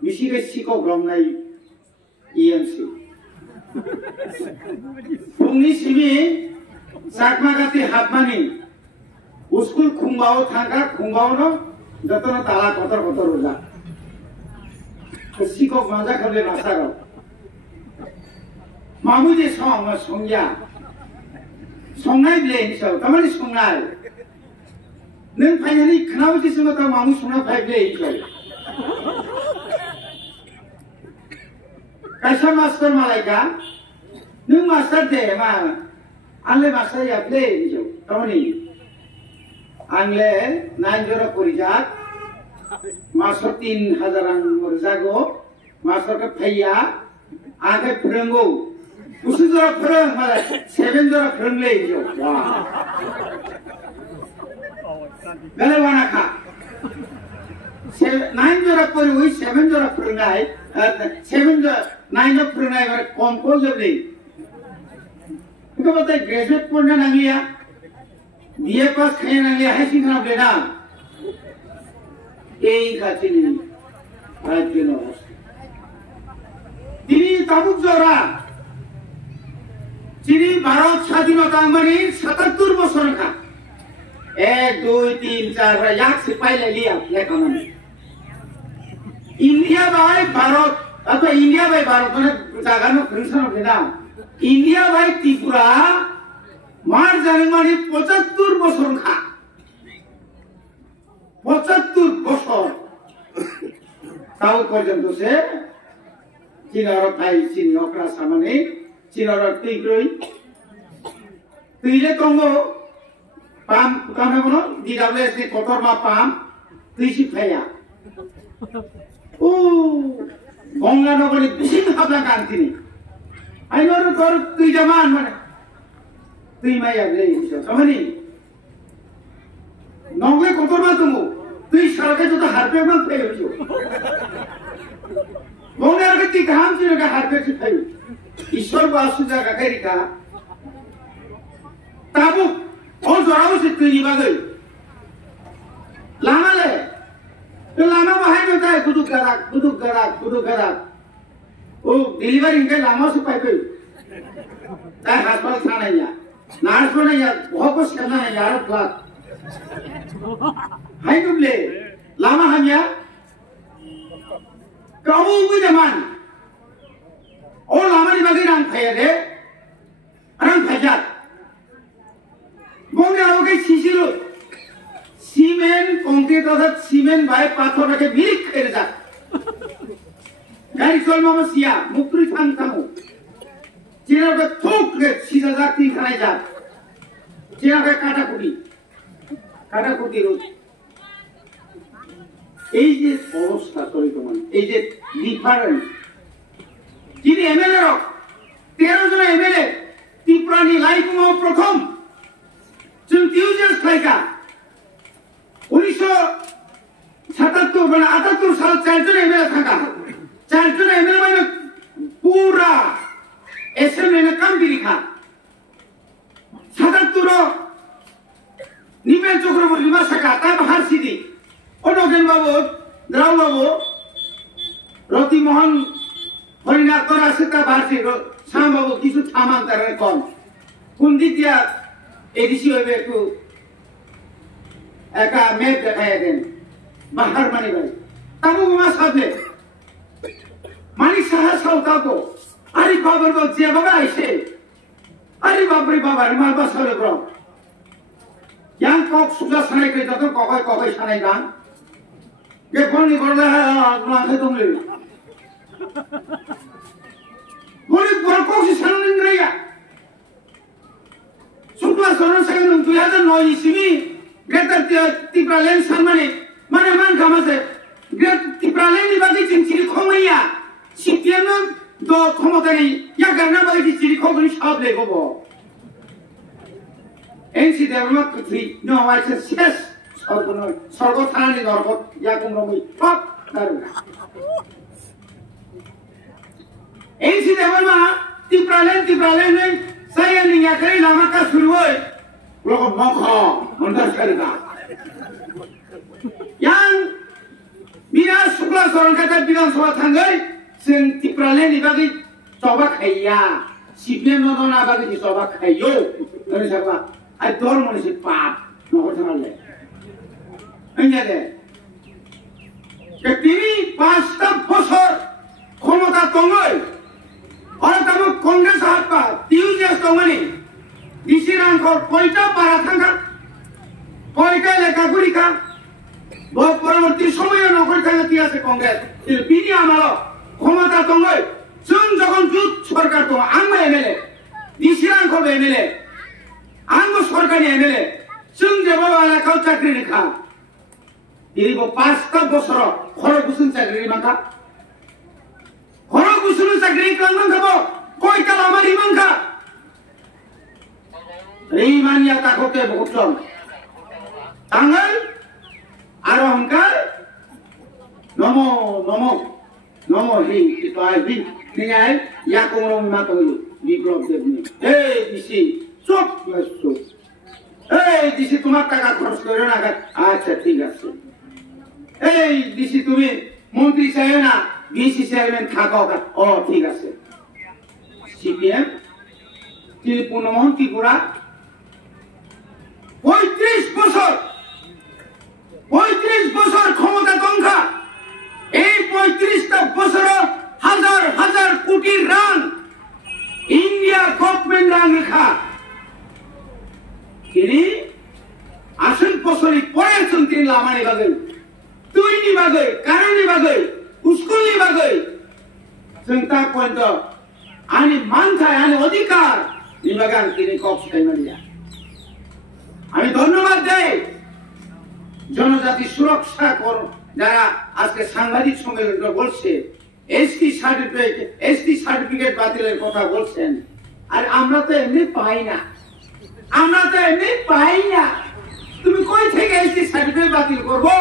Michigan Siko Gromnai EMC. Pungni Simi, Sakmagati Hatmani, Uskul Kumbao Tanga, Kumbao no, Datana Tala Kotor Kotoruza. The Siko Mazaka Masaro. Mamu de song was Songya. Songai Blaine, so come on, Songai. Then finally, Knau is not a Mamusuna 5 days. Kasa master Malaika, new master de man, Anle master ya play, Tony. Angle, 9 euro Purijat, Master Tin Hazaran Murzago, Master Paya, Ake Prango. Usudra Prang, 7 euro Pranglay. Galawanaka. 9 euro per week, 7 euro per night, 9 euro per night were composably. Because the graduate put an Anglia, the pass can Anglia has in a bed. A Katini, like you know. Dini Tabuzora Chini Barot Sadino Tamari, Satatur Bosonka. 1, 2, 3, 4 yak sipai liya economy. India by Bharat, atau India by Bharat mana jaga no Krishna beda. India by Tripura, mar jane mani 75 bosor kha. 75 bosor. Tahu porjonto se Chinaro thai Chin okra samane Chinaro tigroi. Tuile tongo Pam, kamu di DWS ni kotor ma pam, tuisi kaya. Bongga no kali bising habla kanti ni. Ayo ro kor tui zaman mana, tui maya beli bisa. Kamu ni, nongle kotor ma tumu, tui sarga tu dah harpe man pay ujo. Bongga agar ti kaham sih agar harpe sih pay. Ishwar basu jaga kiri ka. Tabu. और जोराव से तेरी बागल लाना ले तो लाना वहाँ में होता है कुदुक करा वो डिलीवरी इनके लामा से पाइपे ताकि हास्पिटल था नहीं यार नर्स को नहीं यार बहुत कुछ करना है यार प्लाट हाई कुबले लामा हम यार कहूँ भी जमान और लामा ने बाकी रंग खाया दे रंग खाया Bongga oke sisiro, simen konkret atau simen baik pathor lagi milik kerja. Gari sol mama sia, mukri thang tamu. Cina ke thuk ke sisa zakti khanai jat. Cina ke kata kuti rut. এই যে অবস্থা sorry তোমার এই যে difference যিনি MLA 13 জন MLA ত্রিপুরানি life প্রথম Enthusiast like that. 1977 में 78 साल 4 जन एमएलए था 4 जन एमएलए में पूरा एसएमए ने काम भी लिखा 77 निमेल चक्रवर्ती में सका तब हर सीधी ओनोगेन बाबू द्राव बाबू रति मोहन हरिनाथ तोरा से का भारती शाम बाबू किसु थामान तरह कौन कुंदी दिया एडीसी होवे को एका मैप दिखाया देन बाहर माने भाई तब वो साथे मानी साहस होता को अरे बाबर को जे बाबा ऐसे अरे बाप रे बाबा मार बस हो bro yang kok sudah sanai ke jatuh kokoi sanai kan ये कौन नहीं कर रहा है अगला से तुम ले बोले बरकों से साल नहीं रहेगा सुपला सोना से नूं 2009 इसमें ग्रेटर तिप्रालेन सम्माने माने मान कहाँ से ग्रेट तिप्रालेन की बाकी चिंचिरी खोमैया सिटियन दो खोमते नहीं या करना बाकी चिंचिरी खोमनी शाप ले को बो एनसी डेवलपमेंट कुत्री नो वाइस सेस सरगो थाना नि दरको या कुमरमी टप दारुगा एनसी डेवलपमेंट तिप्रालेन ने saya ni ya kali lama ka suruh logo mokho montas karga yang bina Shukla सरंखाता विधानसभा थांगै जों तिप्रालेनि बागै सभा खाया सिपिएम नदना बागै सभा खायो ओरै साबा आइ धर्मनि से पाप नहर थानाले ओइया दे তিনি 5টা বছর ক্ষমতা দङै आरो दाबो कंग्रेस हाबा टिउजिएस दङनि डिसिरांखौ कयटा बारा थांगा कयटा लेखागुरिखा পরবর্তী সময়ে নকরি থাকতে আছে কংগ্রেস বিনি আমার ক্ষমতা দङै जों যখন যুদ্ধ সরকার দङ आंबो एमएलए डिसिरांखौ एमएलए आंबो सरकारनि एमएलए जों जेबो एलाकायाव चाकरि रेखा दिनैबो 5টা বছর খরচ গুছুন চাকরি মাখা খরচ গুছুন চাকরি ক্লাঙ্গন খাবো কয়টা লামারি মাংখা রিমানিয়া তাকতে বহুতম তাঙ্গাল আর অহংকার নমো নমো নমো হি তো আই হি নিয়াই ইয়াকোমরো মাতো বিপ্লব দেবনি এই দিছি চুপ চুপ এই দিছি তোমার টাকা খরচ করো না আচ্ছা ঠিক আছে এই দিছি তুমি মন্ত্রী চাই না বিসি চেয়ারম্যান থাকো ও ঠিক আছে সিপিএম তিনি পুনমোহন ত্রিপুরা 35 বছর ক্ষমতা দংখা এই 35টা বছর হাজার হাজার কোটি রান ইন্ডিয়া গভর্নমেন্ট রান রেখা তিনি আসল বছরই পড়েছেন তিনি লামানি বাগৈ তুইনি বাগৈ কারণি বাগৈ উস্কুলনি বাগৈ जों ता पॉइंट आनी मानथाय आनी अधिकार নিবাগান তিনি কক্ষ কাইমারিয়া আমি ধন্যবাদ দেই জনজাতি সুরক্ষা কর যারা আজকে সাংবাদিক সম্মেলনে বলছে এসটি সার্টিফিকেট বাতিলের কথা বলছেন আর আমরা তো এমনি পাই না তুমি কই থেকে এসটি সার্টিফিকেট বাতিল করবো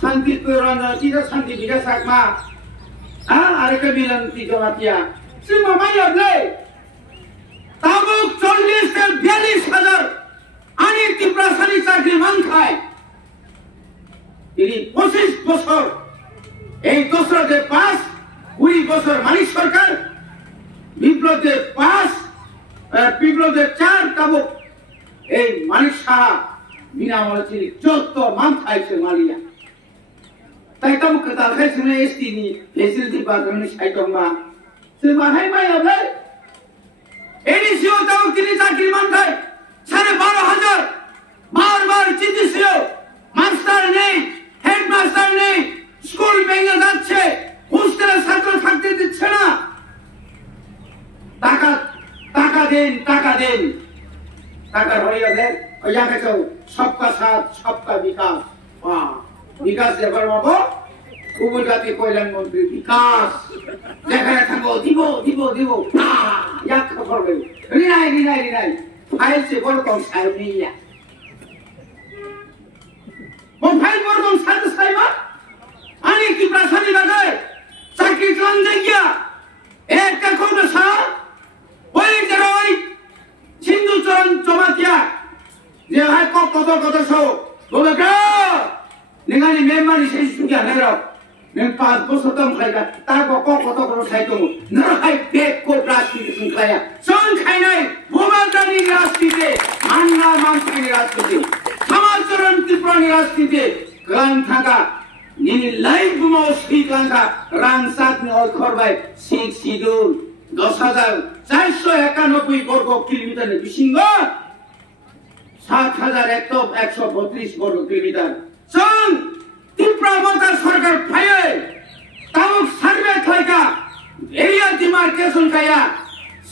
শান্তি রঞ্জিত শান্তি বিকাশ আকমা আরেকটা মিলন্তি জমাতিয়া সে মামাই আপনি তাবুক 40,000 আনি ত্রিপুরাসানি চাকরি মান খায় তিনি 25 বছর এই দোসরাতে 20 বছর মানিক সরকার বিপ্লবে 4 তাবুক এই মানিক শাহ বিনা আমলে তিনি 14 মান খাইছে মালিয়া তাই তাবুক কথা খাইছে না এসটি নি ফেসিলিটি বাগনি সাইতমা সে মাহাই মাই আবে এডিসিও তাবুক তিনি চাকরি মান খায় 12,500 বারবার চিঠিছিল মাস্টার নেই হেডমাস্টার নেই স্কুল ভেঙে যাচ্ছে হোস্টেলে ছাত্র থাকতে দিচ্ছে না টাকা দেন টাকা হয়ে গেলে ওই জায়গায় সবকা সাথ সবকা বিকাশ বিকাশ যেবার মতো উপজাতি কল্যাণ মন্ত্রী বিকাশ যেখানে থাকবো দিব করবে রিনাই ফাইল সে বড় কম সাহেব নিয়ে ফাইল বড় কম সাহেব আনি কি প্রাসাদি বাগায় চাকরি চান দেখিয়া একটা কোন সাহ ওই যারা ওই সিন্ধু চরণ জমাতিয়া যে ভাই কত সব বলে নিগানি মেমানি সেই সুবিধা নেই नों 5 বছর তম খাইগা তারপর কত খাইতো না খাই পেট কো রাজনীতি খাইয়া সং খাইনাই ভূমাদানি রাজনীতি মানসানি রাজনীতি সমাজচরণ ত্রিপুরানি রাজনীতি গ্রাম থাকা নিনি লাইফ গুমো স্পিক লাঙ্কা রাং সাতনি অল খরবাই সিক সিডুল 10,491 বর্গ কিলোমিটার বিশিঙ্গ 7,132 বর্গ কিলোমিটার সং ত্রিপুরা মন্ত্রী সরকার ফাইয়ে তাবুক সার্ভে থাইকা এরিয়া ডিমার্কেশন কায়া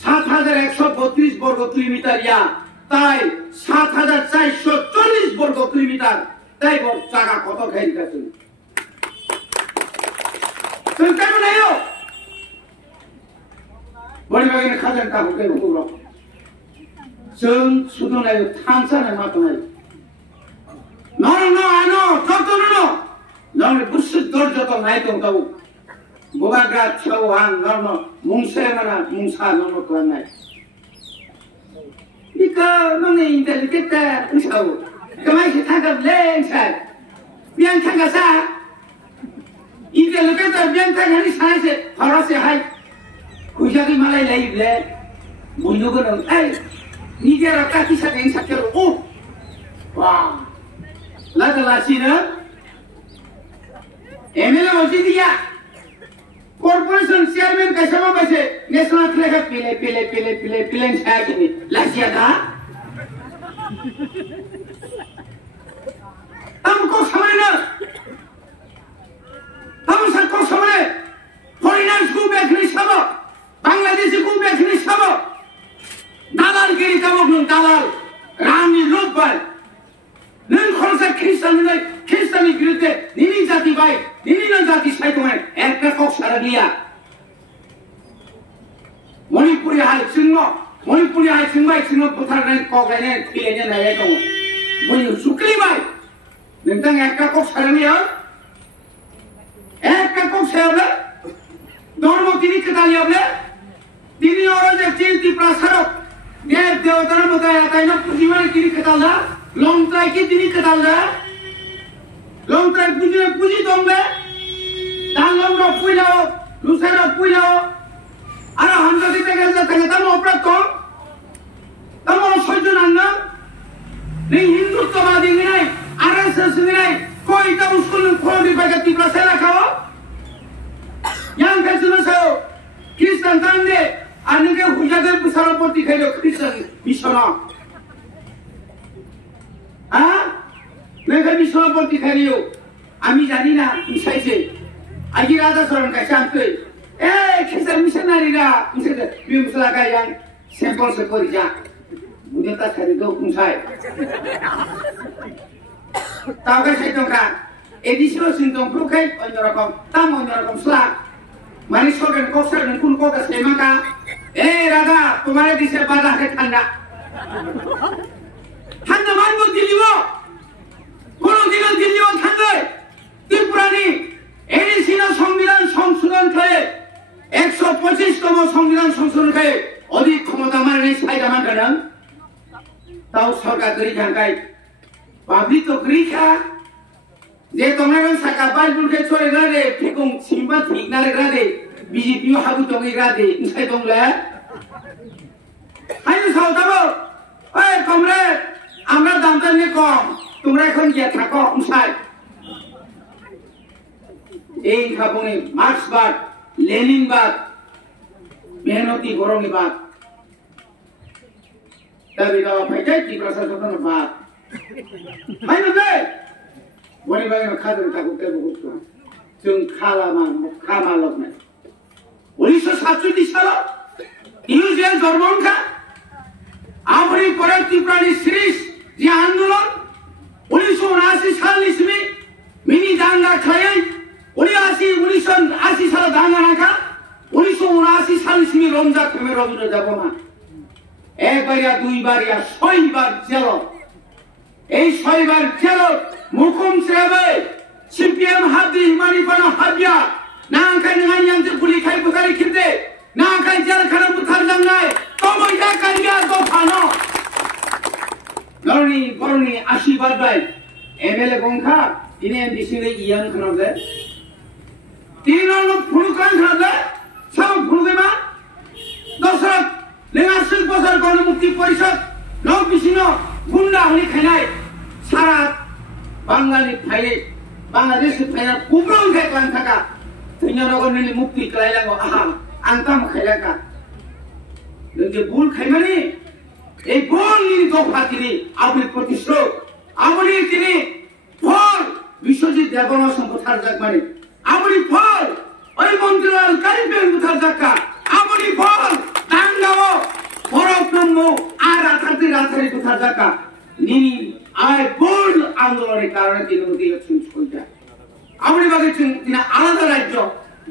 7,132 বর্গ কিলোমিটার ইয়া তাই 7,440 বর্গ কিলোমিটার তাই জায়গা কত খাই গেছে তুমি কেন নাইও বড়িবাগিনে খাজান তাবুকে হুকুম जों শুধু নাই থানসানে মাত্র নাই আনো যত নয় বুসুদ যত নাই তো তাও বোবাগ্রা ছাওয়াং নর্ম মুংসে মানা মুংসা নর্ম তো নাই বিকা ননে ইন্টালিজেন্ট উসাও কামাই সে থাকা লেনসাই বিয়ান থাকা সা লোকে তো বিয়ান থাকানি সাইছে হরসে হাই কুইজাকি মালাই লাইলে বন্ধু গো এই নিজের কাকি সাথে সাথে ও বাহ লাগলাছিনা এমএলএ বসে দিয়া কর্পোরেশন চেয়ারম্যান কাছে বসে ন্যাশনাল ফ্ল্যাগ প্লেন ছায়াছিনি লাসিয়া দা हमको समझना हम सबको समझे फॉरेनर्स को देखने सब बांग्लादेशी को देखने सब दालालगिरी कामक नों दालाल रामनि रूप बाय नों खरसा ख्रिस्टाननि बिरुद्धे निनि जाति बाय निनि न जाति सायख'नाय एकटा कक सारा गैया मणिपुरि हाय जोंबाय जोंनो बुथारनाय कगलायनाय थैलायनाय नायनाय दङ बयबो सुख्लिबाय नोंथां एकटा कक सारनिया एकटा कक सायावले धर्म तिनि खोथालियावले तिनि अरजे चिन्ति प्रासारक देव देवतार मताय आतायनो पुजिमाय तिनि खोथाला लंत्राय कि तिनि खोथाला लंत्राय पुजि दंबे दालंरो पुइलाव लुसारो पुइलाव आरो हामजा दिते गेल थाङे ताम अपराध ताम सयज नांना नै हिन्दुत्ववादी नै RSS nilai koi ta usul khol di baga tipra sela khawa yang ka suno so Kristen tande anike hujage pusara poti khailo Kristen mishona ha mega mishona poti khailo ami jani na isaise agi raja soran ka sampai Kristen missionary ra missionary bimusla ka yang sample se porija mune ta khari do kunsai tahu kan saya tongkat, edisi lo sintong prukai, onyorokam, tam onyorokam selak, manis kau dan koser dan kun kau kasih maka, raga, kemarin di sana badah ke tanda, tanda mana diliwo, kono diliwo tanda, Tripurani, edisi lo Sambidan সংশোধন kaya, 125 তম সংবিধান সংশোধন kaya, অধিক ক্ষমতা মানে side আমার kadang, tahu Sarkar dari jangkai. Public to Grika, they don't have a Bible get so ready, take on sympathy, not ready, BGP have to be ready, inside on that. I just thought about, hey, comrade, I'm not done to come to reckon yet, I come inside. Ain't happening, Marx bad, Lenin bad, Menoti Goromi bad. That we go, I take the process of the bad. Mana deh? Boleh bagaimana kader takut terbuka tu? Jeng kamalok ni. 1947 সালে ইউজিএল জন্মনকা আমরি পরে ত্রিপুরানি series যে আন্দোলন 1979 সাল ইসমি mini দাঙ্গা খায় 1980 সালে দাঙ্গা রাখা 1979 সাল ইসমি রমজান থেমে রমজান যাব না একবার या দুইবার या ছয়বার জেল এই ছয়বার জেল মুকুম সেবে সিপিএম হাদি হিমানিপানা হাবিয়া না আঙ্কাই নঙাই yang পুলি খাই বুতারি খিতে না আঙ্কাই জেল খানা বুতার জাংনাই তমই যা কারিয়া গো ফানো নরনি বরনি আশীর্বাদ বাই এমএলএ গংখা ইনে দিছিলে ইয়ান খানবে তিন নং ফুলকান খানবে সব ফুলবেমা দশরথ লেঙ্গাসুল বছর গণমুক্তি পরিষদ নব বিছিন্ন গুন্ডা হলি খাইনাই সারা বাঙালি ফাইলে বাংলাদেশে ফাইনা কুব্রং খাইলান থাকা নগরনি মুক্তি খাইলাঙ্গো আহা আনতাম খাইলাকা যে ভুল খাইমানি এই ভুল নিয়ে দফা তিনি আপনি প্রতিশ্রুত আপনি তিনি ফল বিশ্বজিৎ দেবনা সম্পথার যাক মানে আপনি ফল ওই মন্ত্রীলাল কারিবেন বুথার যাকা আপনি ফল দাঙ্গাও পরব্রহ্ম আর রাতারি বুথার যাকা নিনি আয় ভুল আন্দোলনের কারণে তিনি মুক্তি হচ্ছেন সইটা আপনি বাগেছেন তিনি আলাদা রাজ্য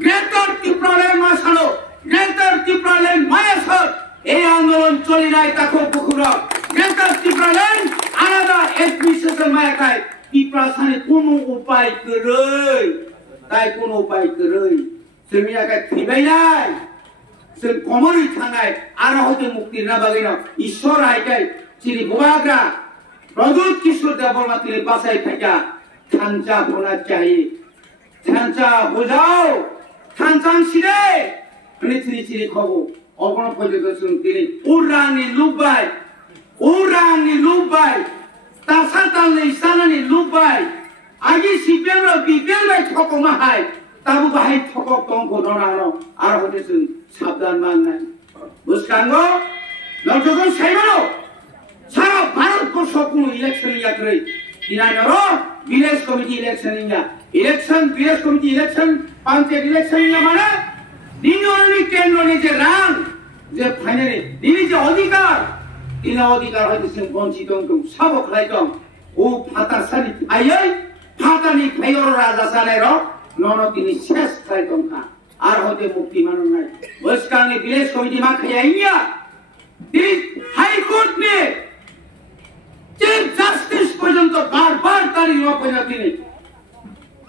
গ্রেটার ত্রিপুরাল্যান্ড মাসালো গ্রেটার ত্রিপুরাল্যান্ড মায়াসর এই আন্দোলন চলে নাই তাকে পুকুরা গ্রেটার ত্রিপুরাল্যান্ড আলাদা এডমিনিস্ট্রেশন মায়াকায় ত্রিপুরা সানে কোনো উপায় করেই তাই কোনো উপায় করেই তুমি আগে থিবাই নাই সে কমরই থানায় আর হতে মুক্তির না বাগে না ঈশ্বর আইকাই চিনি বোবাগরা প্রদূত কিশোর দেববর্মা তিনি বাসায় থাকা খাঞ্চা ভোনা চাই 찬자 보자오 탄창시대 그리트니 지리 커고 어거너 포지도 숨기니 오랑이 루바이 따사달리 사나니 루바이 아기 시병으로 비병을 턱고 마하이 따부 바이 턱고 똥고 너나노 알아보듯은 사단 만나이 무스간 거 너저건 세마로 사람 바로 또 속고 일렉션이야 그래 이나녀로 비레스 커미티 일렉션이냐 일렉션 비레스 커미티 일렉션 반대 일렉션이냐마는 니노니 깬노니 이제 랑 이제 파이널이 니네 이제 어디가 니네 어디가 하듯이 본지동 사복하이동 오 파타사니 아여이 파타니 페요로 라자사네로 너너 तिनी शेष खाइदों का आर होते मुक्ति मानो नहीं बस कांगे विलेज कमिटी में खाया हाई कोर्ट ने चीफ जस्टिस पर्यंत बार-बार तारी हुआ पहुंचाती नहीं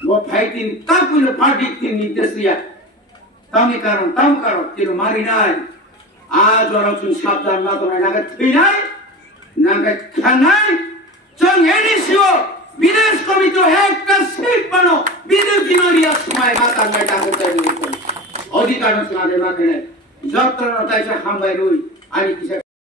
वो फाइटिंग तब उन्हें पार्टी की निर्देश दिया तम करो तेरे मारी ना आज और उन सावधान ना तो ना के थीनाई ना के खानाई चंग एडिशियो विदेश कमिटी है का सीट बनो विदेश दिनोरिया समय माता बेटा को चाहिए अधिकार सुना देना है जब तक नताई से हम भाई रोई आनी किसे